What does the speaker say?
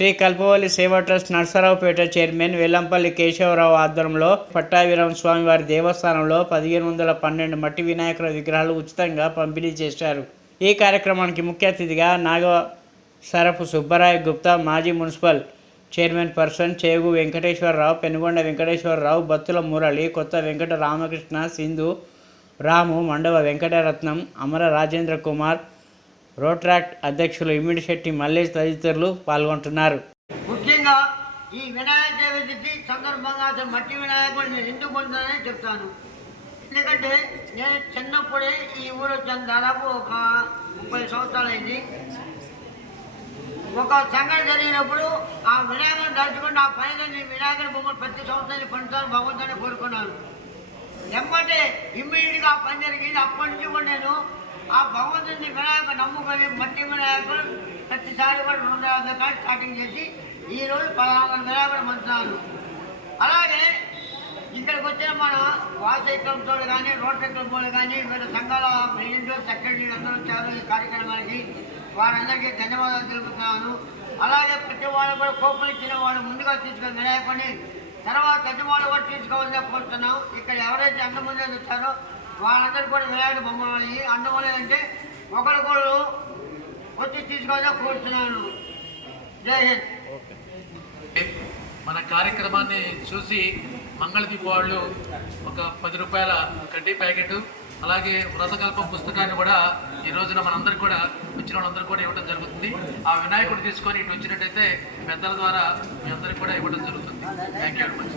శ్రీ కల్పవల్లి సేవా trust Narasaraopet chairman Vellampalli Keshavarao ఆధ్వర్యంలో పట్టాభిరామ స్వామివారి దేవస్థానంలో 1512 మట్టి వినాయకుల విగ్రహాలు ఉచితంగా పంపిణీ చేశారు. ఈ కార్యక్రమానికి ముఖ్య అతిథిగా నాగసరపు సుబ్బరాయ గుప్తా, మాజీ municipal chairman person Chegu Venkateswararao, Penugonda Venkateswararao, Battula Murali, కొత్త వెంకట రామకృష్ణ, సింధు రాము, మండవ వెంకటరత్నం, అమర రాజేంద్ర కుమార్, రోట్రాక్ట్ అధ్యక్షులు ఇమ్మిడి శెట్టి మల్లేష్ తదితరులు పాల్గొంటున్నారు. ముఖ్యంగా ఈ వినాయక చవితికి సందర్భంగా మట్టి వినాయకుడు నేను ఎందుకు పొందానని చెప్తాను. ఎందుకంటే నేను చిన్నప్పుడే ఈ ఊరు వచ్చాను. దాదాపు ఒక 30 సంవత్సరాలు అయింది. ఒక సంఘటన జరిగినప్పుడు ఆ వినాయకుని దర్చుకుంటే ఆ పైన వినాయకుని బొమ్మలు ప్రతి సంవత్సరాన్ని పంచుతాను భగవంతుని కోరుకున్నాను. ఎమ్మటే ఇమ్మీడియట్గా ఆ పని జరిగింది. అప్పటి నుంచి కూడా నేను ఆ భగవంతుని వినాయకుడు నమ్ముకొని మట్టి వినాయకుడు ప్రతిసారి కూడా 250 కాడి స్టార్టింగ్ చేసి ఈరోజు 16 వినాయకుడు పంచుతాను. అలాగే ఇక్కడికి వచ్చిన మన వాసైక్లంతో కానీ రోటరీ క్లబ్లు కానీ వీళ్ళ సంఘాల ప్రెసిడెంట్ సెక్రటరీలు అందరూ వచ్చారు ఈ కార్యక్రమానికి. వారందరికీ ధన్యవాదాలు తెలుపుతున్నాను. అలాగే ప్రతి వాళ్ళు కూడా కోపలు ఇచ్చిన వాళ్ళు ముందుగా తీసుకుని వినాయకుడిని తర్వాత ప్రతి వాళ్ళు కూడా తీసుకోవాలని కోరుతున్నాం. ఇక్కడ ఎవరైతే అండముందే వచ్చారో వాళ్ళందరూ కూడా వినాయకుడి బొమ్మలు అండమూలే అంటే ఒకరికొకరు వచ్చి తీసుకోవాలని కోరుతున్నాను. జై హింద్. మన కార్యక్రమాన్ని చూసి మంగళదీప వాళ్ళు ఒక 10 రూపాయల కడ్డీ ప్యాకెట్, అలాగే వ్రతకల్పం పుస్తకాన్ని కూడా ఈ రోజున మనందరికీ కూడా వచ్చిన వాళ్ళందరూ కూడా ఇవ్వడం జరుగుతుంది. ఆ వినాయకుడు తీసుకొని ఇటు వచ్చినట్టయితే పెద్దల ద్వారా మీ అందరికీ కూడా ఇవ్వడం జరుగుతుంది. Thank you very much.